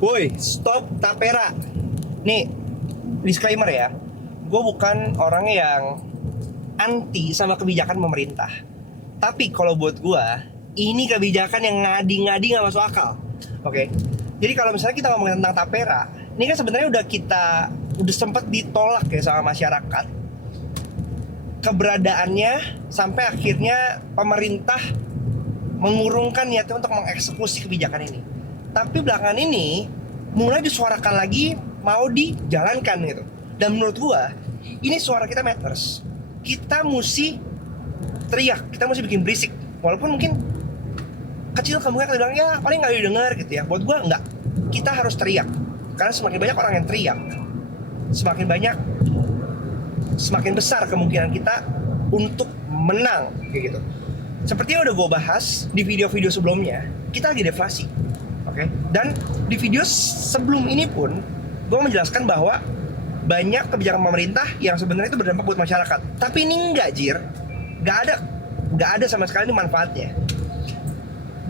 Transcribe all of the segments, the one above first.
Woi, stop tapera. Nih, disclaimer ya. Gue bukan orang yang anti sama kebijakan pemerintah. Tapi kalau buat gue, ini kebijakan yang ngadi-ngadi nggak masuk akal. Oke. Jadi kalau misalnya kita ngomongin tentang tapera, ini kan sebenarnya udah sempat ditolak ya sama masyarakat. Keberadaannya sampai akhirnya pemerintah mengurungkan niatnya untuk mengeksekusi kebijakan ini. Tapi belakangan ini mulai disuarakan lagi mau dijalankan gitu. Dan menurut gua ini suara kita matters. Kita mesti teriak, kita mesti bikin berisik. Walaupun mungkin kecil kemungkinan kita bilang ya paling nggak didengar gitu ya. Buat gua nggak. Kita harus teriak. Karena semakin banyak orang yang teriak, semakin besar kemungkinan kita untuk menang kayak gitu. Seperti yang udah gue bahas di video-video sebelumnya, kita lagi deflasi. Oke. Dan di video sebelum ini pun gue menjelaskan bahwa banyak kebijakan pemerintah yang sebenarnya itu berdampak buat masyarakat. Tapi ini enggak, Jir. Nggak ada sama sekali ini manfaatnya.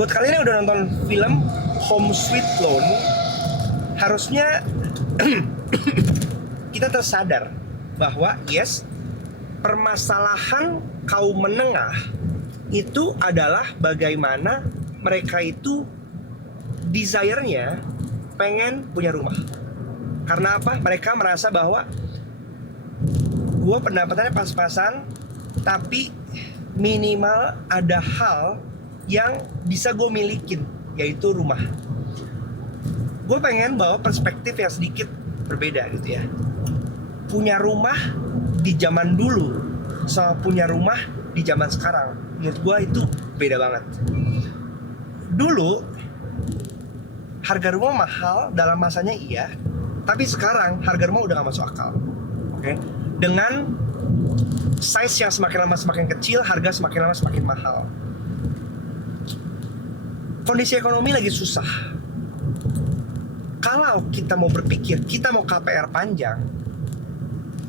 Buat kalian yang udah nonton film Home Sweet Loan, harusnya kita tersadar bahwa yes, permasalahan kaum menengah itu adalah bagaimana mereka itu desire-nya pengen punya rumah. Karena apa? Mereka merasa bahwa gue pendapatannya pas-pasan, tapi minimal ada hal yang bisa gue milikin, yaitu rumah. Gue pengen bawa perspektif yang sedikit berbeda gitu ya. Punya rumah di zaman dulu sama punya rumah di zaman sekarang, menurut gue itu beda banget. Dulu harga rumah mahal dalam masanya iya, tapi sekarang harga rumah udah gak masuk akal. Oke? Dengan size yang semakin lama semakin kecil, harga semakin lama semakin mahal. Kondisi ekonomi lagi susah. Kalau kita mau berpikir, kita mau KPR panjang,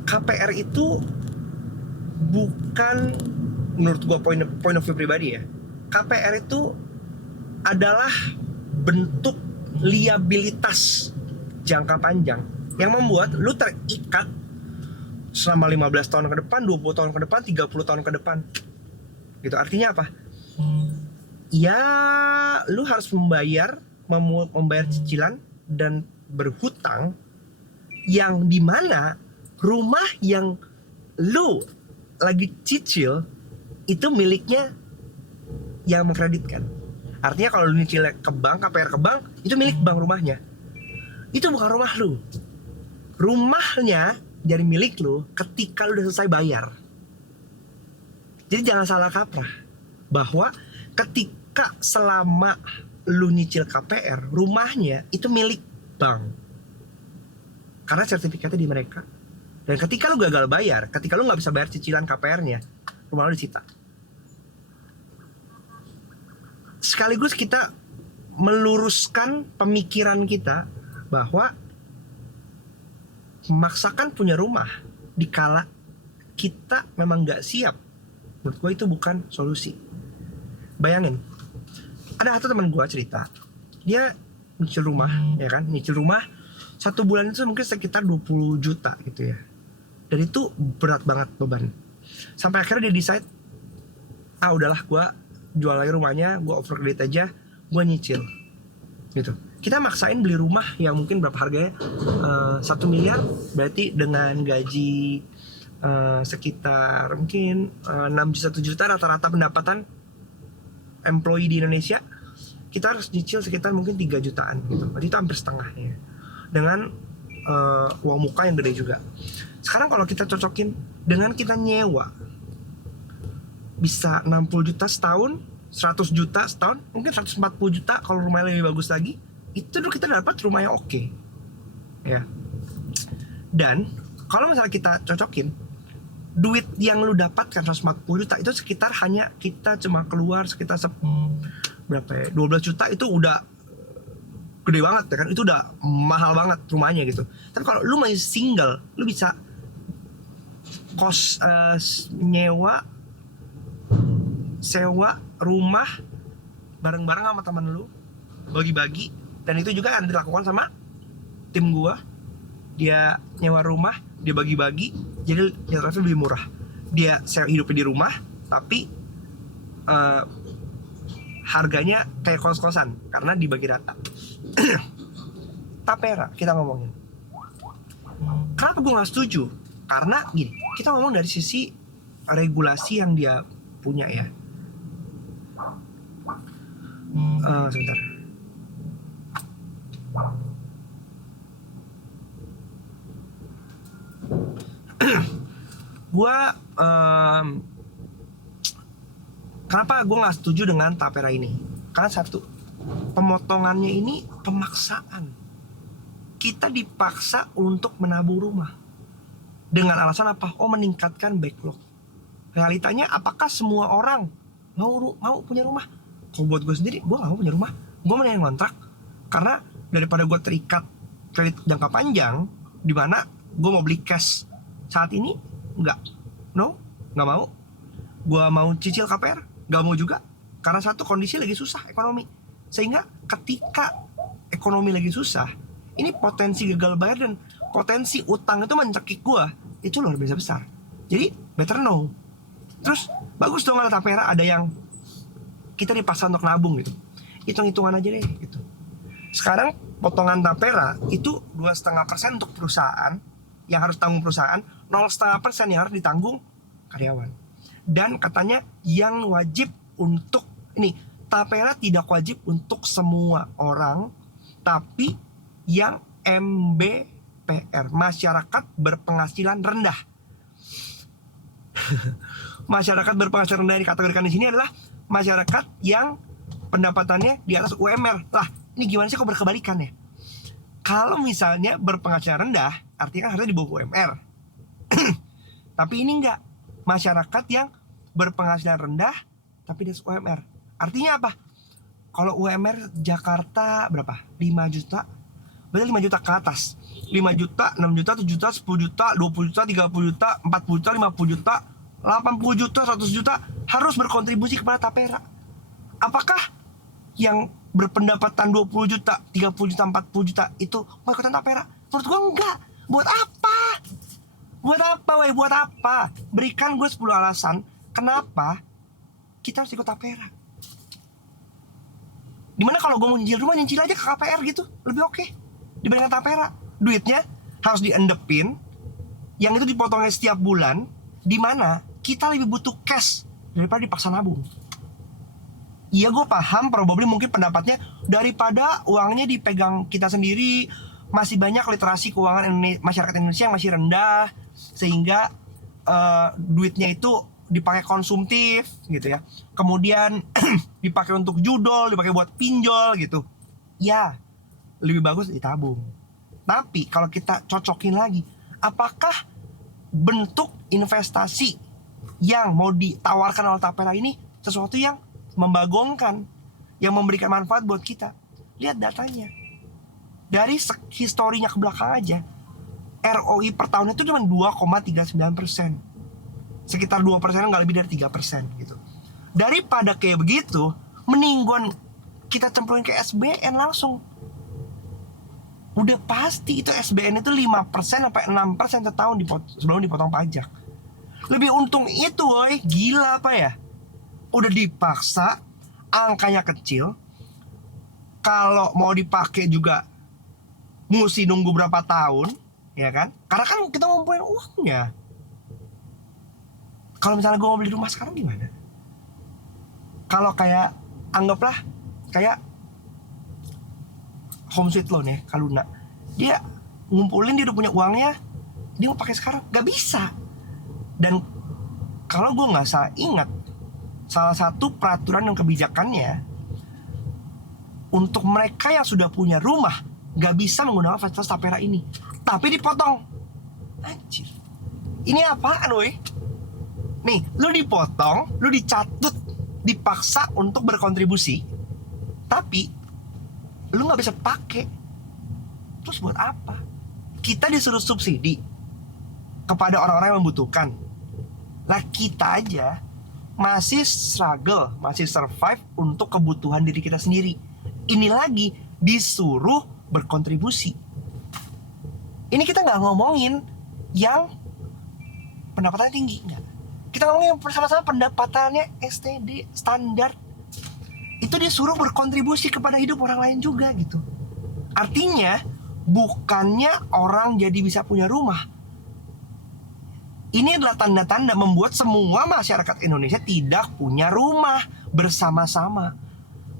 KPR itu bukan, menurut gua point of view pribadi ya, KPR itu adalah bentuk liabilitas jangka panjang yang membuat lu terikat selama 15 tahun ke depan, 20 tahun ke depan, 30 tahun ke depan. Gitu. Artinya apa? Ya, lu harus membayar cicilan dan berhutang, yang dimana rumah yang lu lagi cicil itu miliknya yang mengkreditkan. Artinya kalau lu nyicil ke bank, KPR ke bank, itu milik bank rumahnya. Itu bukan rumah lu. Rumahnya jadi milik lu ketika lu udah selesai bayar. Jadi jangan salah kaprah bahwa ketika selama lu nyicil KPR, rumahnya itu milik bank. Karena sertifikatnya di mereka. Dan ketika lu gagal bayar, ketika lu nggak bisa bayar cicilan KPR-nya, rumah lu disita. Sekaligus kita meluruskan pemikiran kita bahwa memaksakan punya rumah dikala kita memang nggak siap, menurut gue itu bukan solusi. Bayangin, ada satu teman gue cerita, dia nyicil rumah, ya kan, nyicil rumah 1 bulan itu mungkin sekitar 20 juta gitu ya. Dan itu berat banget beban. Sampai akhirnya dia decide, udahlah gue jual lagi rumahnya, gue over credit aja, gue nyicil gitu. Kita maksain beli rumah yang mungkin berapa harganya, 1 miliar, berarti dengan gaji sekitar mungkin 6 juta rata-rata pendapatan employee di Indonesia, kita harus nyicil sekitar mungkin 3 jutaan gitu. Berarti itu hampir setengahnya dengan uang muka yang gede juga. Sekarang kalau kita cocokin dengan kita nyewa, bisa 60 juta setahun, 100 juta setahun, mungkin 140 juta kalau rumahnya lebih bagus lagi. Itu dulu kita dapat rumah yang oke. Ya. Dan kalau misalnya kita cocokin, duit yang lu dapatkan 140 juta itu sekitar hanya kita cuma keluar sekitar berapa ya, 12 juta itu udah gede banget ya kan, itu udah mahal banget rumahnya gitu. Tapi kalau lu masih single, lu bisa kos sewa rumah bareng-bareng sama teman lu, bagi-bagi, Dan itu juga ada dilakukan sama tim gua. Dia nyewa rumah, dia bagi-bagi, jadi net worth lebih murah. Dia hidupnya di rumah, tapi harganya kayak kos-kosan karena dibagi rata. Tapera kita ngomongin. Kenapa gue nggak setuju? Karena gini, kita ngomong dari sisi regulasi yang dia punya ya. Sebentar. Kenapa gue nggak setuju dengan tapera ini? Karena satu, pemotongannya ini pemaksaan. Kita dipaksa untuk menabung rumah dengan alasan apa? Oh, meningkatkan backlog. Realitanya, apakah semua orang mau punya rumah? Kalau buat gue sendiri, gue nggak mau punya rumah. Gue mending ngontrak karena daripada gue terikat kredit jangka panjang, di mana gue mau beli cash saat ini, nggak mau. Gue mau cicil KPR, nggak mau juga. Karena satu, kondisi lagi susah ekonomi. Sehingga ketika ekonomi lagi susah, ini potensi gagal bayar dan potensi utang itu mencekik gue, itu luar biasa besar. Jadi better no. Terus bagus dong ada tapera, ada yang kita dipaksa untuk nabung gitu. Hitung-hitungan aja deh gitu. Sekarang potongan tapera itu 2,5% untuk perusahaan yang harus tanggung perusahaan, 0,5% yang harus ditanggung karyawan. Dan katanya yang wajib untuk ini, tapera tidak wajib untuk semua orang, tapi yang MBPR, masyarakat berpenghasilan rendah. Masyarakat berpenghasilan rendah yang dikategorikan di sini adalah masyarakat yang pendapatannya di atas UMR. Lah, ini gimana sih kok berkebalikan ya? Kalau misalnya berpenghasilan rendah, artinya kan harusnya di bawah UMR. Tapi ini enggak. Masyarakat yang berpenghasilan rendah tapi di atas UMR. Artinya apa? Kalau UMR Jakarta berapa? 5 juta. Berarti 5 juta ke atas. 5 juta, 6 juta, 7 juta, 10 juta, 20 juta, 30 juta, 40 juta, 50 juta, 80 juta, 100 juta harus berkontribusi kepada tapera. Apakah yang berpendapatan 20 juta, 30 juta, 40 juta itu mau ikutan tapera? Menurut gue enggak. Buat apa? Buat apa? Berikan gue 10 alasan kenapa kita harus ikut tapera. Dimana kalau gue mau nyicil rumah, nyicil aja ke KPR gitu, lebih oke dibandingkan tapera. Duitnya harus diendepin, yang itu dipotongnya setiap bulan, dimana kita lebih butuh cash daripada dipaksa nabung. Iya, gue paham probably mungkin pendapatnya daripada uangnya dipegang kita sendiri, masih banyak literasi keuangan masyarakat Indonesia yang masih rendah, sehingga duitnya itu dipakai konsumtif gitu ya. Kemudian dipakai untuk judol, dipakai buat pinjol gitu. Ya, lebih bagus ditabung. Tapi kalau kita cocokin lagi, apakah bentuk investasi yang mau ditawarkan oleh tapera ini sesuatu yang membagongkan, yang memberikan manfaat buat kita? Lihat datanya. Dari historinya ke belakang aja, ROI per tahun itu cuma 2,39%. Sekitar 2%, nggak lebih dari 3% gitu. Daripada kayak begitu, mendingan kita cemplungin ke SBN langsung. Udah pasti itu SBN itu 5% sampai 6% setahun sebelum dipotong pajak. Lebih untung itu, woy. Gila apa ya? Udah dipaksa, angkanya kecil. Kalau mau dipakai juga mesti nunggu berapa tahun, ya kan? Karena kan kita ngumpulin uangnya. Kalau misalnya gue mau beli rumah sekarang gimana? Kalau kayak, anggaplah kayak home sweet loan ya, Kaluna. Dia ngumpulin, dia udah punya uangnya, dia mau pakai sekarang, gak bisa. Dan kalau gue gak salah ingat, salah satu peraturan dan kebijakannya, untuk mereka yang sudah punya rumah, gak bisa menggunakan fasilitas tapera ini, tapi dipotong. Anjir, ini apaan woy? Nih, lu dipotong, lu dicatut, dipaksa untuk berkontribusi, tapi lu gak bisa pakai. Terus buat apa? Kita disuruh subsidi kepada orang-orang yang membutuhkan. Lah kita aja masih struggle, masih survive untuk kebutuhan diri kita sendiri. Ini lagi disuruh berkontribusi. Ini kita nggak ngomongin yang pendapatannya tinggi, enggak. Kita ngomongin bersama-sama pendapatannya STD, standar. Itu disuruh berkontribusi kepada hidup orang lain juga gitu. Artinya bukannya orang jadi bisa punya rumah. Ini adalah tanda-tanda membuat semua masyarakat Indonesia tidak punya rumah bersama-sama.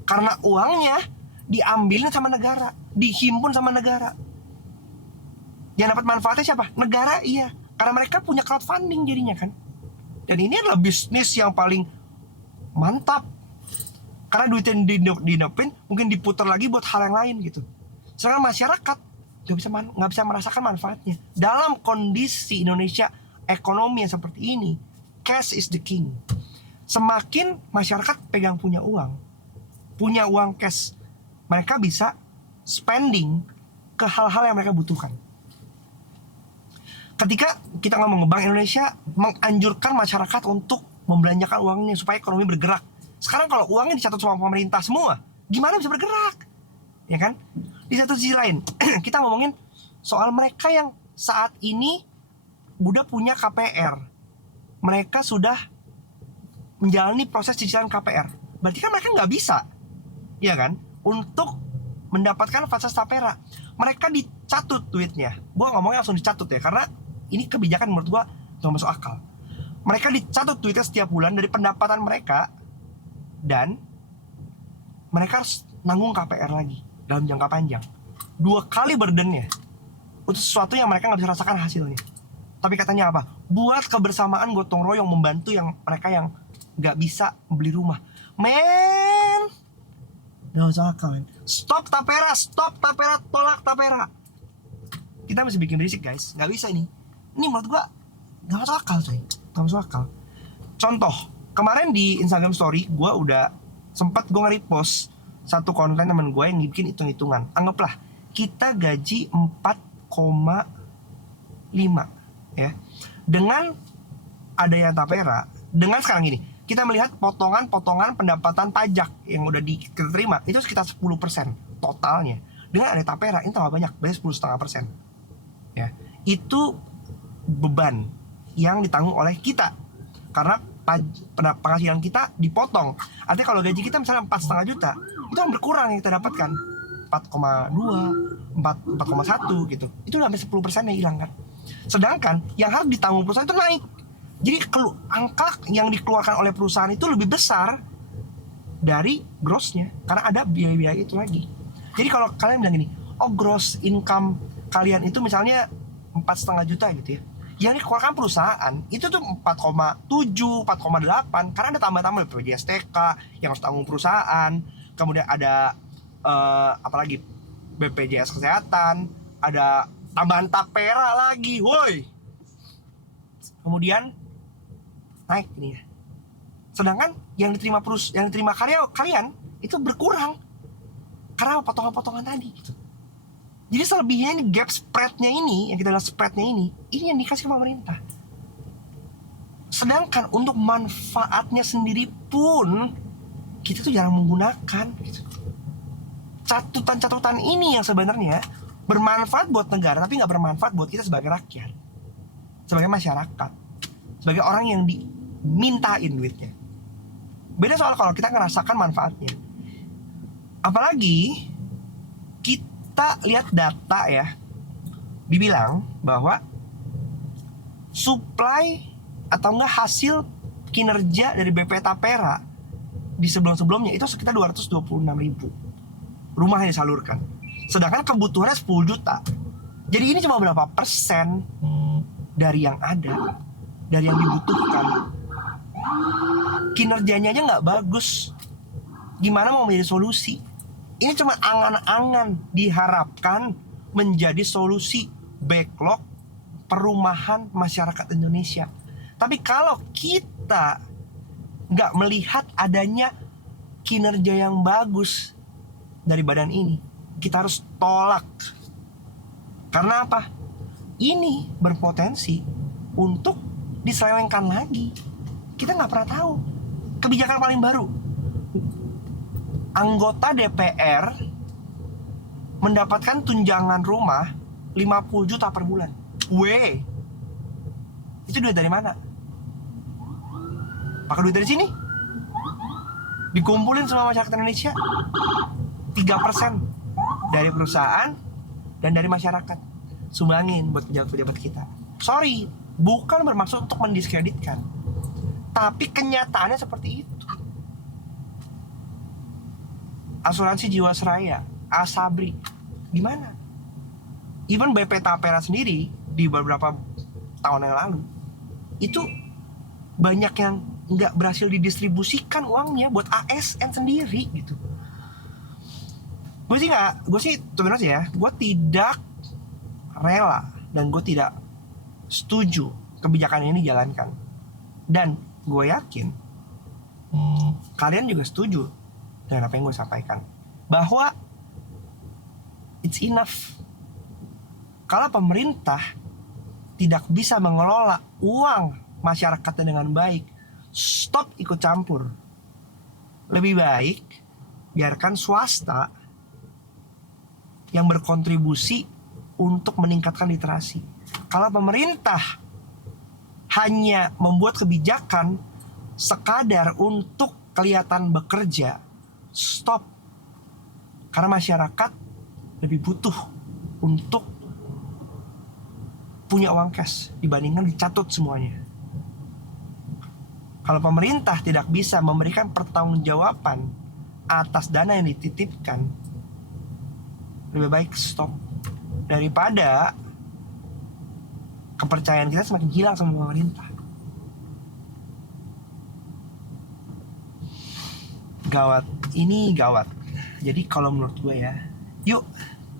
Karena uangnya diambilin sama negara, dihimpun sama negara. Yang dapat manfaatnya siapa? Negara, iya. Karena mereka punya crowdfunding jadinya kan. Dan ini adalah bisnis yang paling mantap. Karena duit yang dinepin mungkin diputar lagi buat hal yang lain gitu. Sedangkan masyarakat nggak bisa merasakan manfaatnya. Dalam kondisi Indonesia ekonomi yang seperti ini, cash is the king. Semakin masyarakat punya uang cash, mereka bisa spending ke hal-hal yang mereka butuhkan. Ketika kita ngomong Bank Indonesia menganjurkan masyarakat untuk membelanjakan uangnya supaya ekonomi bergerak. Sekarang kalau uangnya dicatat sama pemerintah semua, gimana bisa bergerak? Ya kan? Di satu sisi lain, kita ngomongin soal mereka yang saat ini udah punya KPR. Mereka sudah menjalani proses cicilan KPR. Berarti kan mereka nggak bisa, ya kan, untuk mendapatkan fasilitas tapera. Mereka dicatut duitnya. Gua ngomongnya langsung dicatut ya, karena ini kebijakan menurut gua nggak masuk akal. Mereka dicatut duitnya setiap bulan dari pendapatan mereka, dan mereka harus nanggung KPR lagi dalam jangka panjang. 2 kali burdennya untuk sesuatu yang mereka nggak bisa rasakan hasilnya. Tapi katanya apa? Buat kebersamaan gotong royong membantu yang mereka yang nggak bisa beli rumah. Men, nggak masuk akal, men. Stop tapera, tolak tapera. Kita masih bikin berisik guys, nggak bisa ini. Ini menurut gua nggak masuk akal coy, nggak masuk akal. Contoh, kemarin di Instagram Story gua udah sempat gua nge-repost satu konten teman gue yang bikin hitung-hitungan. Anggaplah kita gaji 4,5 ya. Dengan adanya tapera, dengan sekarang gini, kita melihat potongan-potongan pendapatan pajak yang udah diterima itu sekitar 10% totalnya. Dengan ada tapera ini tambah banyak, berarti 10,5%. Ya, itu beban yang ditanggung oleh kita karena penghasilan kita dipotong. Artinya kalau gaji kita misalnya 4,5 juta, itu yang berkurang yang kita dapatkan 4,2, 4,1 gitu. Itu udah sampai 10% yang hilang kan. Sedangkan yang harus ditanggung perusahaan itu naik. Jadi angka yang dikeluarkan oleh perusahaan itu lebih besar dari grossnya karena ada biaya-biaya itu lagi. Jadi kalau kalian bilang gini, oh gross income kalian itu misalnya 4,5 juta gitu ya, yang dikeluarkan perusahaan itu tuh 4,7, 4,8 karena ada tambah-tambah BPJS TK yang harus tanggung perusahaan, kemudian ada apalagi BPJS Kesehatan, ada tambahan tapera lagi, woi. Kemudian naik ini ya. Sedangkan yang diterima kalian itu berkurang karena potongan-potongan tadi gitu. Jadi selebihnya ini gap spreadnya ini, yang kita lihat spreadnya ini yang dikasih ke pemerintah. Sedangkan untuk manfaatnya sendiri pun kita tuh jarang menggunakan gitu. Catatan-catatan ini yang sebenarnya bermanfaat buat negara tapi nggak bermanfaat buat kita sebagai rakyat, sebagai masyarakat, sebagai orang yang dimintain duitnya. Beda soal kalau kita ngerasakan manfaatnya. Apalagi kita lihat data ya, dibilang bahwa supply atau enggak hasil kinerja dari BP Tapera di sebelum-sebelumnya itu sekitar 226.000 rumah yang disalurkan. Sedangkan kebutuhannya 10 juta. Jadi ini cuma berapa persen dari yang ada, dari yang dibutuhkan. Kinerjanya aja nggak bagus. Gimana mau menjadi solusi? Ini cuma angan-angan diharapkan menjadi solusi backlog perumahan masyarakat Indonesia. Tapi kalau kita nggak melihat adanya kinerja yang bagus dari badan ini, kita harus tolak. Karena apa? Ini berpotensi untuk diselewengkan lagi. Kita nggak pernah tahu. Kebijakan paling baru, anggota DPR mendapatkan tunjangan rumah 50 juta per bulan. Weh, itu duit dari mana? Pakai duit dari sini, dikumpulin sama masyarakat Indonesia. 3% dari perusahaan dan dari masyarakat sumbangin buat pejabat-pejabat kita. Sorry, bukan bermaksud untuk mendiskreditkan, tapi kenyataannya seperti itu. Asuransi Jiwasraya, Asabri, gimana? Even BP Tapera sendiri di beberapa tahun yang lalu itu banyak yang nggak berhasil didistribusikan uangnya buat ASN sendiri gitu. Gue sih tuh benar sih ya, gue tidak rela dan gue tidak setuju kebijakan ini dijalankan. Dan gue yakin kalian juga setuju dengan apa yang gue sampaikan, bahwa it's enough. Kalau pemerintah tidak bisa mengelola uang masyarakatnya dengan baik, stop ikut campur. Lebih baik biarkan swasta yang berkontribusi untuk meningkatkan literasi. Kalau pemerintah hanya membuat kebijakan sekadar untuk kelihatan bekerja, stop. Karena masyarakat lebih butuh untuk punya uang cash dibandingkan dicatut semuanya. Kalau pemerintah tidak bisa memberikan pertanggungjawaban atas dana yang dititipkan, lebih baik stop. Daripada kepercayaan kita semakin hilang sama pemerintah. Gawat, ini gawat. Jadi kalau menurut gue ya, yuk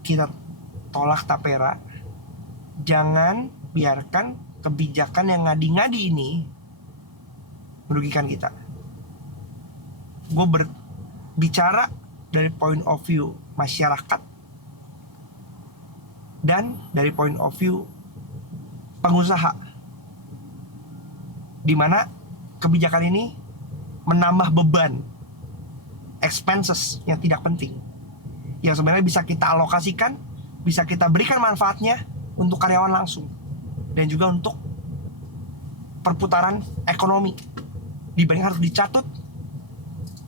kita tolak Tapera. Jangan biarkan kebijakan yang ngadi-ngadi ini merugikan kita. Gue berbicara dari point of view masyarakat dan dari point of view pengusaha, di mana kebijakan ini menambah beban expenses yang tidak penting, yang sebenarnya bisa kita alokasikan, bisa kita berikan manfaatnya untuk karyawan langsung dan juga untuk perputaran ekonomi, dibanding harus dicatut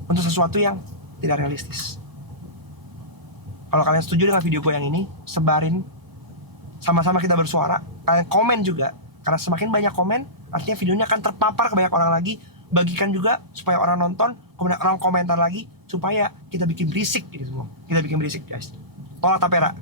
untuk sesuatu yang tidak realistis. Kalau kalian setuju dengan video gue yang ini, sebarin, sama-sama kita bersuara. Kalian komen juga, karena semakin banyak komen artinya videonya akan terpapar ke banyak orang lagi. Bagikan juga supaya orang nonton, kemudian orang komentar lagi, supaya kita bikin berisik ini semua. Kita bikin berisik guys. Tolak Tapera.